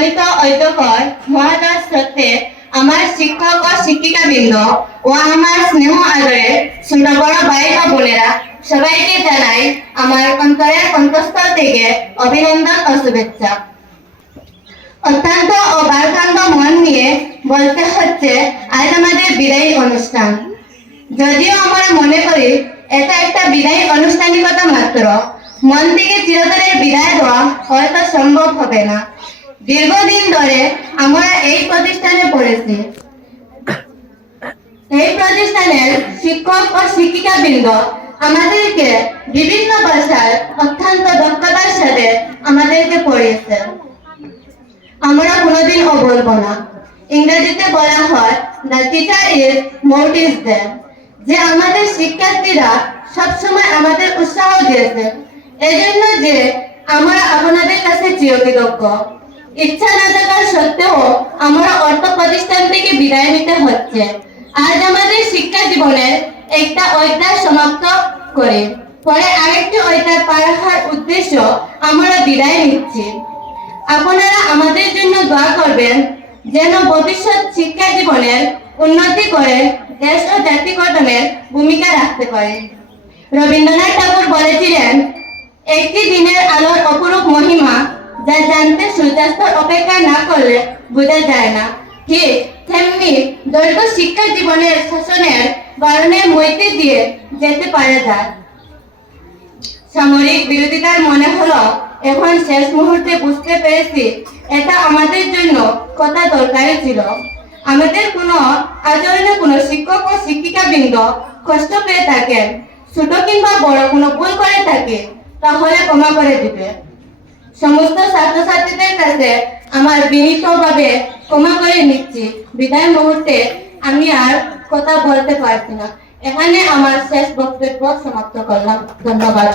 সম্মানিত অধ্যক্ষ মহাদয় সত্ত্বে আমার শিক্ষক ও শিক্ষিকাবৃন্দ ও আমার স্নেহ আদরের ছোট বড় ভাই ও বোনেরা সবাইকে জানাই আমার অন্তরের অন্তঃস্থল থেকে অভিনন্দন ও শুভেচ্ছা। অত্যন্ত ও ভারাক্রান্ত মন নিয়ে বলতে হচ্ছে আজ আমাদের বিদায়ী অনুষ্ঠান। যদিও আমরা মনে করি এটা একটা বিদায়ী আনুষ্ঠানিকতা মাত্র, মন থেকে চিরতরের বিদায় দেওয়া হয়তো সম্ভব হবে না। দীর্ঘদিন ধরে আমরা এই প্রতিষ্ঠানে পড়েছি। এই প্রতিষ্ঠানের শিক্ষক ও শিক্ষিকাবৃন্দ আমাদেরকে বিভিন্ন ভাষায় অত্যন্ত দক্ষতার সাথে আমাদেরকে পড়িয়েছে। আমরা কোনোদিনও বলবো না। ইংরেজিতে বলা হয় দ্য টিচার ইজ মোটিভ দেন, যে আমাদের শিক্ষার্থীরা সবসময় আমাদের উৎসাহ দিয়েছে, এজন্য যে আমরা আপনাদের কাছে চিরকৃতজ্ঞ। ইচ্ছা না থাকার সত্ত্বেও আমরা অর্থ প্রতিষ্ঠান থেকে বিদায় নিতে হচ্ছে। আজ আমাদের শিক্ষা জীবনের একটা অধ্যায় সমাপ্ত করে পরে আরেকটি অধ্যায় পার হওয়ার উদ্দেশ্য আমরা বিদায় নিচ্ছি। আপনারা আমাদের জন্য দোয়া করবেন যেন ভবিষ্যৎ শিক্ষা জীবনের উন্নতি করে দেশ ও জাতি গঠনের ভূমিকা রাখতে পারে। রবীন্দ্রনাথ ঠাকুর বলেছিলেন, একটি দিনের আলোর অপরূপ মহিমা যা জানতে সূর্যাস্ত অপেক্ষা না করলে বোঝা যায় না, ঠিক তেমনি দৈর্ঘ্য শিক্ষা জীবনের শাসনের বারণের মধ্যে দিয়ে যেতে পারে যায়। সামরিক বিরোধিতার মনে হলো এখন শেষ মুহূর্তে বুঝতে পেরেছি এটা আমাদের জন্য কথা দরকারি ছিল। আমাদের কোনো আচরণে কোনো শিক্ষক ও শিক্ষিকাবৃন্দ কষ্ট পেয়ে থাকেন, ছোট কিংবা বড় কোনো ভুল করে থাকে, তাহলে ক্ষমা করে দিবে। সমস্ত ছাত্রছাত্রীদের কাছে আমার বিনীতভাবে ক্ষমা করে নিচ্ছি। বিদায় মুহূর্তে আমি আর কথা বলতে পারছি না। এখানে আমার শেষ বক্তব্য সমাপ্ত করলাম। ধন্যবাদ।